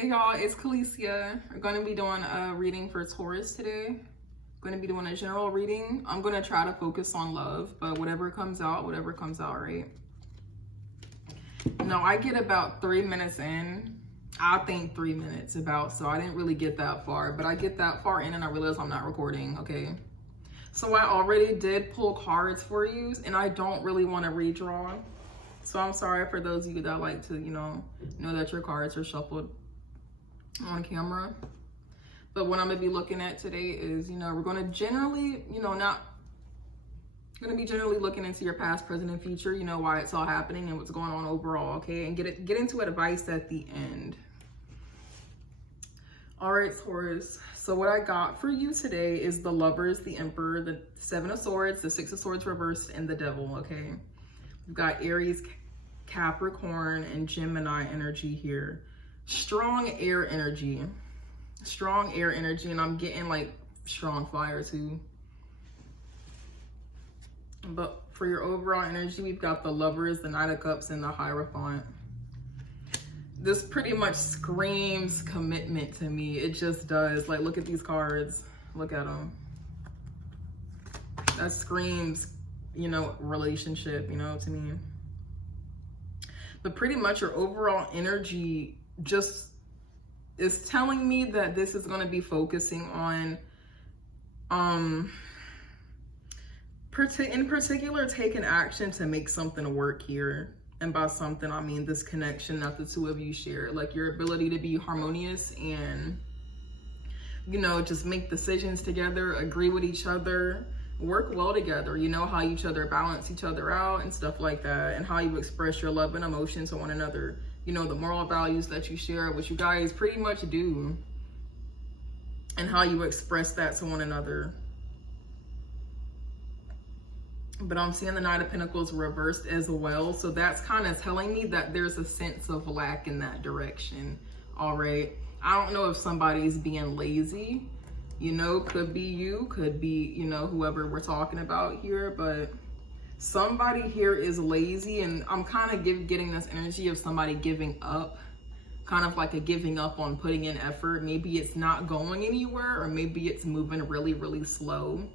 Hey y'all, it's Khalesia. We're going to be doing a reading for Taurus today. I'm going to be doing a general reading. I'm going to try to focus on love, but whatever comes out, right? Now, I get about 3 minutes in. I think 3 minutes about, so I didn't really get that far, but I get that far in and I realize I'm not recording, okay? So I already did pull cards for you, and I don't really want to redraw. So I'm sorry for those of you that like to, know that your cards are shuffled on camera. But what I'm going to be looking at today is, we're going to generally, generally looking into your past, present, and future, why it's all happening and what's going on overall, okay? And get into advice at the end. All right, Taurus. So what I got for you today is the Lovers, the Emperor, the Seven of Swords, the Six of Swords reversed, and the Devil, okay? We've got Aries, Capricorn, and Gemini energy here. Strong air energy, and I'm getting like strong fire too. But for your overall energy, we've got the Lovers, the Knight of Cups, and the Hierophant. This pretty much screams commitment to me. It just does. Like, look at these cards. Look at them. That screams, relationship, to me. But pretty much your overall energy just is telling me that this is going to be focusing on, in particular, taking action to make something work here. And by something, I mean this connection that the two of you share, like your ability to be harmonious and, just make decisions together, agree with each other, work well together, how each other balance each other out and stuff like that, and how you express your love and emotion to one another, the moral values that you share, which you guys pretty much do, and how you express that to one another. But I'm seeing the Knight of Pentacles reversed as well. So that's kind of telling me that there's a sense of lack in that direction. All right. I don't know if somebody's being lazy, could be you, could be, whoever we're talking about here, but somebody here is lazy. And I'm kind of getting this energy of somebody giving up, kind of like a giving up on putting in effort. Maybe it's not going anywhere, or maybe it's moving really, really slow.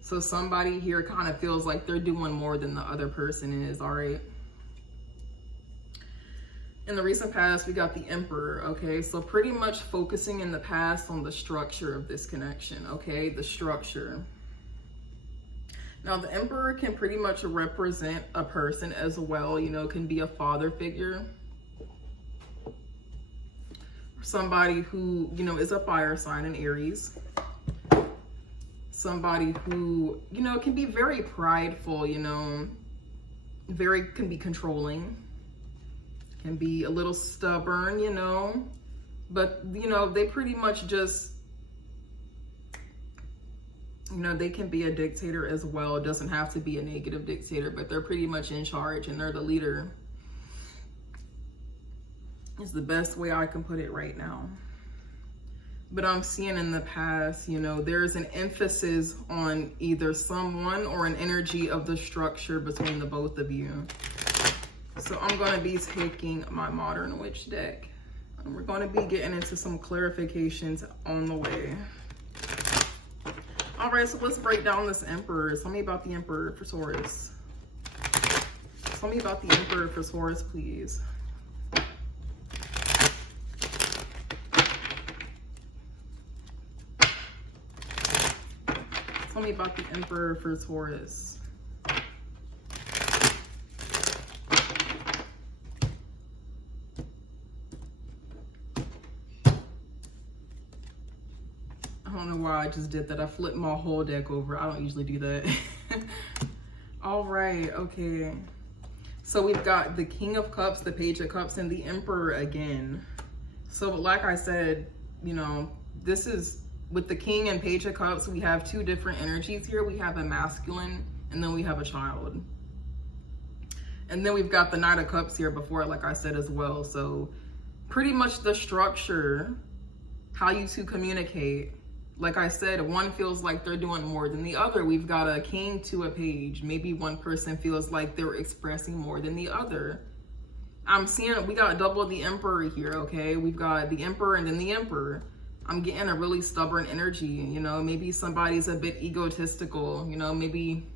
So somebody here kind of feels like they're doing more than the other person is, all right? In the recent past, we got the Emperor, okay? So pretty much focusing in the past on the structure of this connection, okay? The structure. Now, the Emperor can pretty much represent a person as well, can be a father figure. Somebody who, is a fire sign in Aries. Somebody who, can be very prideful, can be controlling, can be a little stubborn, but, they pretty much just, they can be a dictator as well. It doesn't have to be a negative dictator, but they're pretty much in charge and they're the leader. It's the best way I can put it right now. But I'm seeing in the past, there's an emphasis on either someone or an energy of the structure between the both of you. So I'm going to be taking my Modern Witch deck. And we're going to be getting into some clarifications on the way. All right, so let's break down this Emperor. Tell me about the Emperor for Taurus. Tell me about the Emperor for Taurus, please. Tell me about the Emperor for Taurus. I don't know why I just did that. I flipped my whole deck over. I don't usually do that. All right, okay. So we've got the King of Cups, the Page of Cups, and the Emperor again. So like I said, this is, with the King and Page of Cups, we have two different energies here. We have a masculine, and then we have a child. And then we've got the Knight of Cups here before, like I said as well. So pretty much the structure, how you two communicate. Like I said, one feels like they're doing more than the other. We've got a King to a Page. Maybe one person feels like they're expressing more than the other. I'm seeing we got double the Emperor here, okay? We've got the Emperor and then the Emperor. I'm getting a really stubborn energy, you know, maybe somebody's a bit egotistical, you know, maybe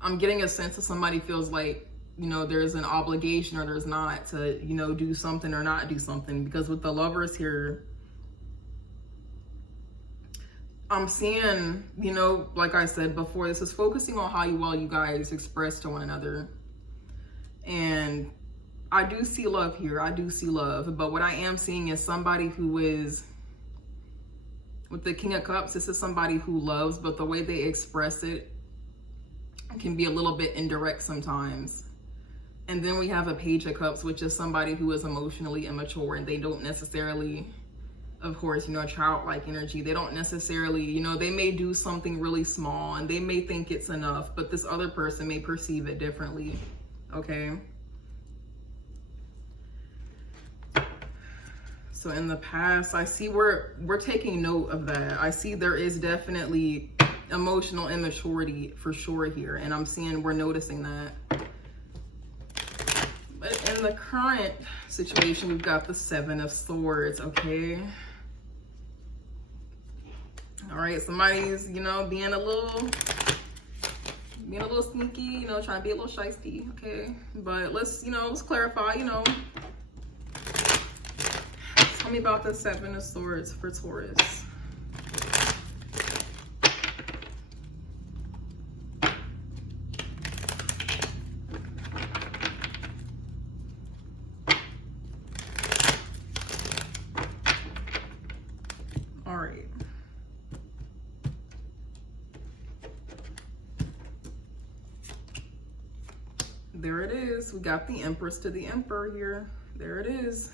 I'm getting a sense that somebody feels like, you know, there's an obligation or there's not to, you know, do something or not do something. Because with the Lovers here, I'm seeing, you know, like I said before, this is focusing on how well you guys express to one another. And I do see love here. I do see love. But what I am seeing is somebody who is, with the King of Cups, this is somebody who loves, but the way they express it can be a little bit indirect sometimes. And then we have a Page of Cups, which is somebody who is emotionally immature, and they don't necessarily, of course, you know, childlike energy. They don't necessarily, you know, they may do something really small and they may think it's enough, but this other person may perceive it differently, okay? So in the past, I see we're taking note of that. I see there is definitely emotional immaturity for sure here, and I'm seeing we're noticing that. But in the current situation, we've got the Seven of Swords, okay? All right, somebody's, you know, being a little sneaky, you know, trying to be a little shysty, okay? But let's, you know, let's clarify, you know. Tell me about the Seven of Swords for Taurus. All right. There it is. We got the Empress to the Emperor here. There it is.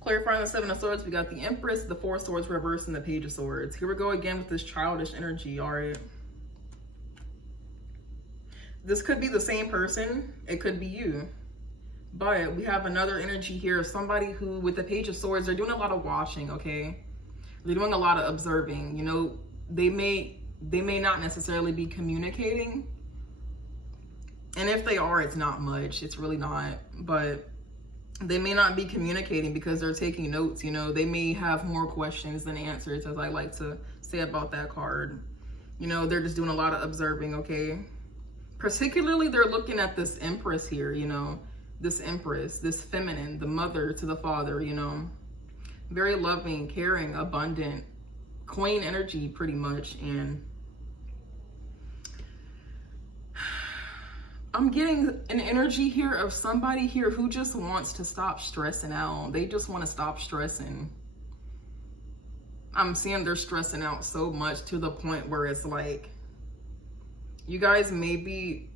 Clarifying the Seven of Swords, we got the Empress, the Four of Swords reversed, and the Page of Swords. Here we go again with this childish energy, all right? This could be the same person. It could be you. But we have another energy here of somebody who, with the Page of Swords, they're doing a lot of watching, okay? They're doing a lot of observing. You know, they may not necessarily be communicating. And if they are, it's not much. It's really not. But they may not be communicating because they're taking notes, you know. They may have more questions than answers, as I like to say about that card. You know, they're just doing a lot of observing, okay? Particularly, they're looking at this Empress here, you know. This Empress, this feminine, the mother to the father, you know. Very loving, caring, abundant, queen energy pretty much. And I'm getting an energy here of somebody here who just wants to stop stressing out. They just want to stop stressing. I'm seeing they're stressing out so much to the point where it's like, you guys may be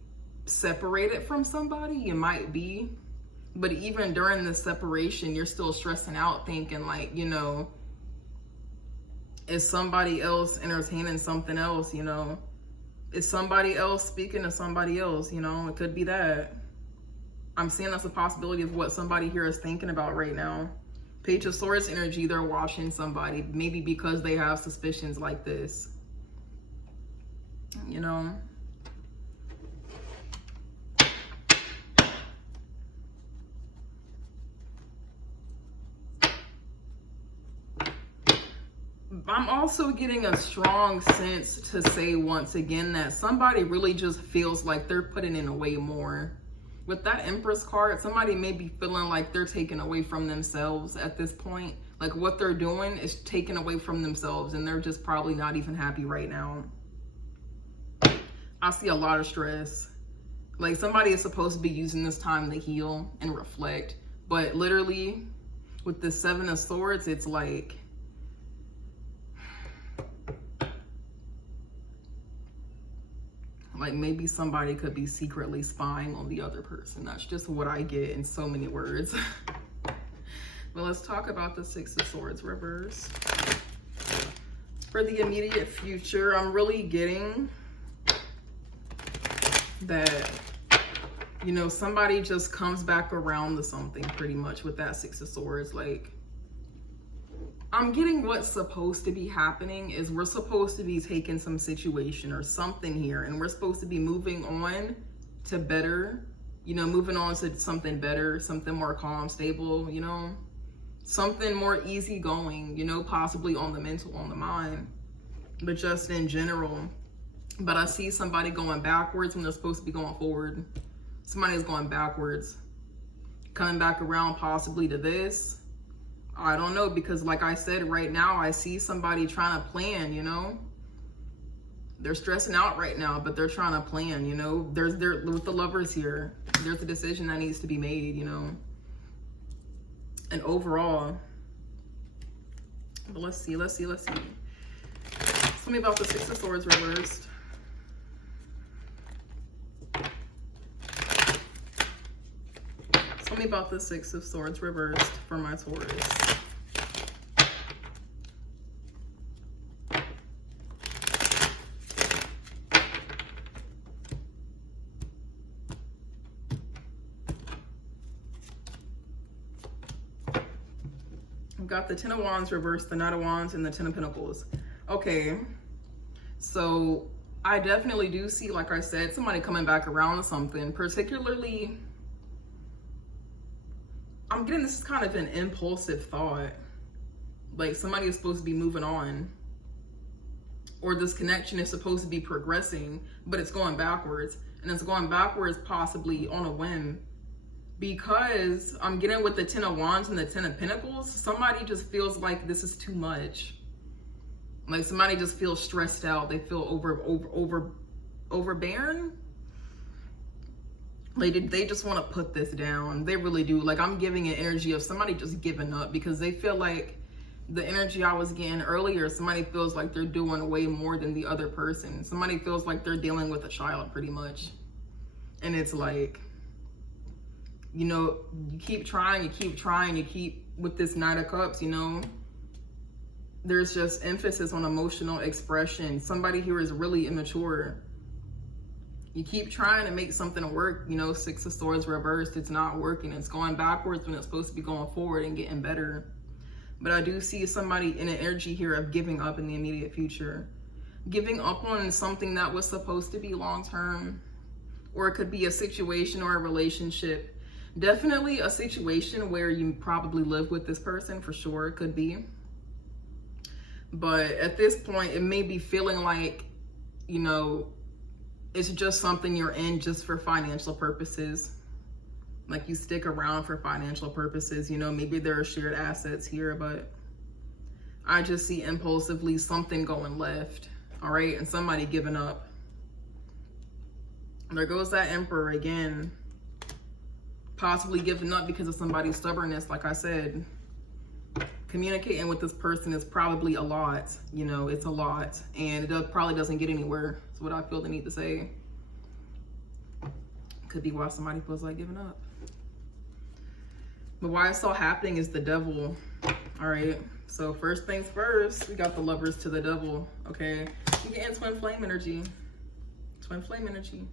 separated from somebody. You might be. But even during the separation, you're still stressing out, thinking like, you know, is somebody else entertaining something else, you know? Is somebody else speaking to somebody else, you know? It could be that. I'm seeing that's a possibility of what somebody here is thinking about right now. Page of Swords energy, they're watching somebody, maybe because they have suspicions like this, you know? I'm also getting a strong sense to say once again that somebody really just feels like they're putting in way more. With that Empress card, somebody may be feeling like they're taken away from themselves at this point. Like what they're doing is taken away from themselves and they're just probably not even happy right now. I see a lot of stress. Like somebody is supposed to be using this time to heal and reflect. But literally with the Seven of Swords, it's like, maybe somebody could be secretly spying on the other person. That's just what I get in so many words. Well, let's talk about the Six of Swords reverse. For the immediate future, I'm really getting that, you know, somebody just comes back around to something pretty much with that Six of Swords. Like, I'm getting what's supposed to be happening is we're supposed to be taking some situation or something here, and we're supposed to be moving on to better, you know, moving on to something better, something more calm, stable, you know, something more easygoing, you know, possibly on the mental, on the mind, but just in general. But I see somebody going backwards when they're supposed to be going forward. Somebody's going backwards, coming back around possibly to this. I don't know, because like I said, right now I see somebody trying to plan, you know. They're stressing out right now, but they're trying to plan, you know. With the Lovers here, there's a decision that needs to be made, you know. And overall, but let's see. Tell me about the Six of Swords reversed. Tell me about the Six of Swords reversed for my Taurus. I've got the Ten of Wands reversed, the Knight of Wands, and the Ten of Pentacles. Okay, so I definitely do see, like I said, somebody coming back around to something, particularly I'm getting this is kind of an impulsive thought. Like somebody is supposed to be moving on, or this connection is supposed to be progressing, but it's going backwards, and it's going backwards possibly on a whim, because I'm getting with the Ten of Wands and the Ten of Pentacles, somebody just feels like this is too much. Like somebody just feels stressed out. They feel overbearing. Like they just want to put this down. They really do. Like I'm giving an energy of somebody just giving up, because they feel like the energy I was getting earlier, somebody feels like they're doing way more than the other person. Somebody feels like they're dealing with a child pretty much. And it's like, you know, you keep trying, you keep with this Knight of Cups, you know, there's just emphasis on emotional expression. Somebody here is really immature. You keep trying to make something work, you know, Six of Swords reversed, it's not working. It's going backwards when it's supposed to be going forward and getting better. But I do see somebody in an energy here of giving up in the immediate future. Giving up on something that was supposed to be long-term, or it could be a situation or a relationship. Definitely a situation where you probably live with this person, for sure, it could be. But at this point, it may be feeling like, you know, it's just something you're in just for financial purposes. Like you stick around for financial purposes, you know, maybe there are shared assets here, but I just see impulsively something going left, all right? And somebody giving up. There goes that Emperor again. Possibly giving up because of somebody's stubbornness, like I said. Communicating with this person is probably a lot, you know, it's a lot. And it probably doesn't get anywhere. That's what I feel the need to say. Could be why somebody feels like giving up. But why it's all happening is the Devil. All right, so first things first, we got the Lovers to the Devil, okay? You get in twin flame energy. Twin flame energy.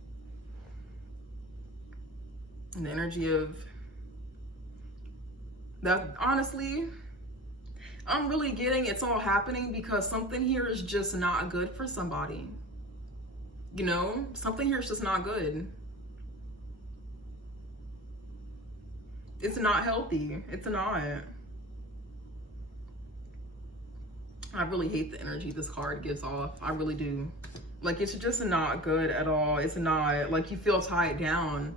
And the energy of that, honestly, I'm really getting it's all happening because something here is just not good for somebody. You know, something here is just not good. It's not healthy. It's not. I really hate the energy this card gives off. I really do. Like, it's just not good at all. It's not. Like, you feel tied down.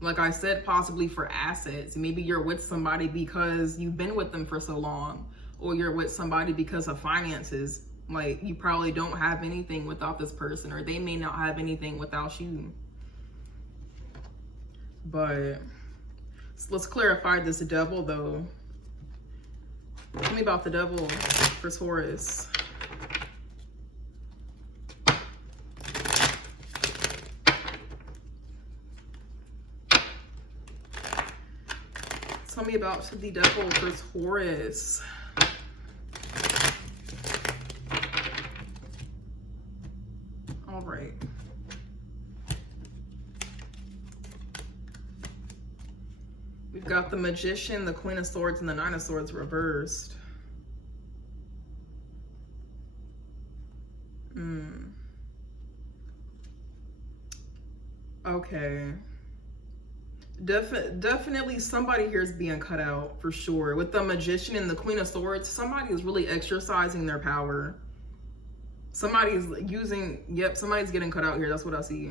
Like I said, possibly for assets. Maybe you're with somebody because you've been with them for so long. Or you're with somebody because of finances. Like, you probably don't have anything without this person. Or they may not have anything without you. But let's clarify this Devil, though. Tell me about the Devil for Taurus. Tell me about the Devil for Taurus. All right. We've got the Magician, the Queen of Swords, and the Nine of Swords reversed. Okay. Definitely somebody here is being cut out for sure. With the Magician and the Queen of Swords, somebody is really exercising their power. Somebody's somebody's getting cut out here. That's what I see.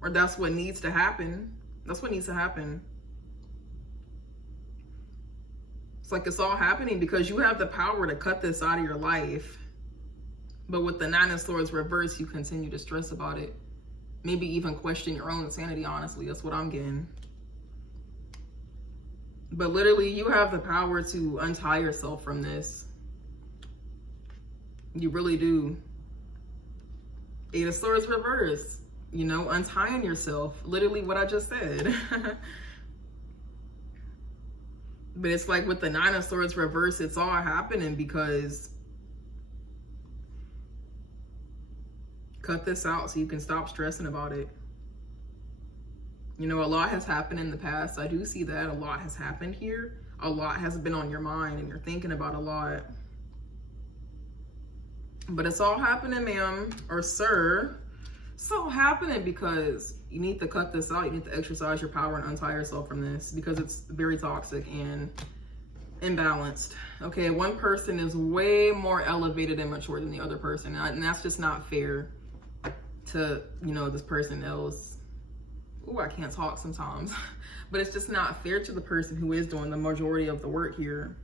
Or that's what needs to happen. That's what needs to happen. It's like it's all happening because you have the power to cut this out of your life. But with the Nine of Swords reversed, you continue to stress about it. Maybe even question your own sanity, honestly. That's what I'm getting. But literally, you have the power to untie yourself from this. You really do. Eight of Swords reverse. You know, untying yourself. Literally what I just said. But it's like with the Nine of Swords reverse, it's all happening because cut this out so you can stop stressing about it. You know, a lot has happened in the past. I do see that. A lot has happened here. A lot has been on your mind and you're thinking about a lot. But it's all happening, ma'am or sir. It's all happening because you need to cut this out. You need to exercise your power and untie yourself from this because it's very toxic and imbalanced. Okay, one person is way more elevated and mature than the other person. And that's just not fair to, you know, this person else. Ooh, I can't talk sometimes. But it's just not fair to the person who is doing the majority of the work here.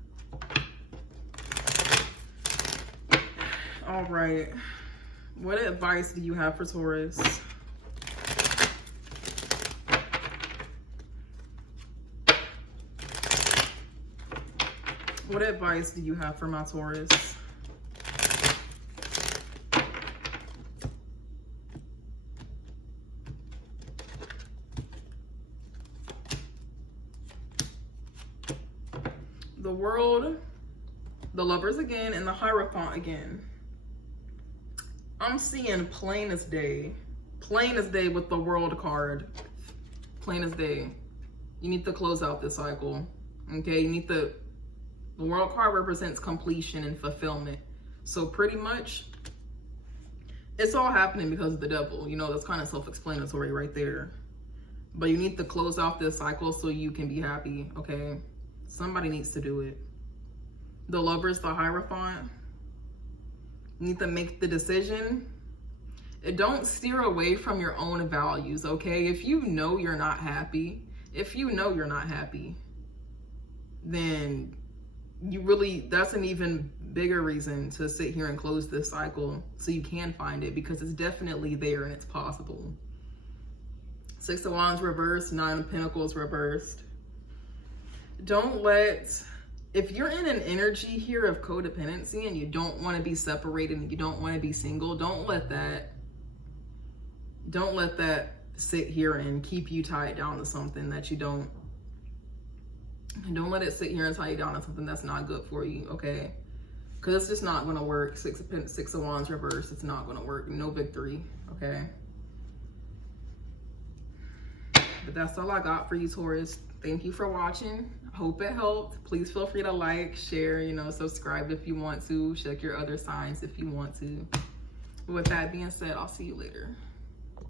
All right. What advice do you have for Taurus? What advice do you have for my Taurus? The World, the Lovers again, and the Hierophant again. I'm seeing plain as day. Plain as day with the World card. Plain as day. You need to close out this cycle. Okay, you need the World card represents completion and fulfillment. So pretty much, it's all happening because of the devil. You know, that's kind of self-explanatory right there. But you need to close out this cycle so you can be happy, okay? Somebody needs to do it. The Lovers, the Hierophant. You need to make the decision. Don't steer away from your own values, okay? If you know you're not happy, then you really, that's an even bigger reason to sit here and close this cycle so you can find it because it's definitely there and it's possible. Six of Wands reversed, Nine of Pentacles reversed. Don't let, if you're in an energy here of codependency and you don't want to be separated and you don't want to be single, don't let that sit here and keep you tied down to something that you don't let it sit here and tie you down to something that's not good for you, okay? Because it's just not going to work. Six of Wands reversed, it's not going to work. No victory, okay? But that's all I got for you, Taurus. Thank you for watching. Hope it helped. Please feel free to like, share, you know, subscribe if you want to. Check your other signs if you want to. With that being said, I'll see you later.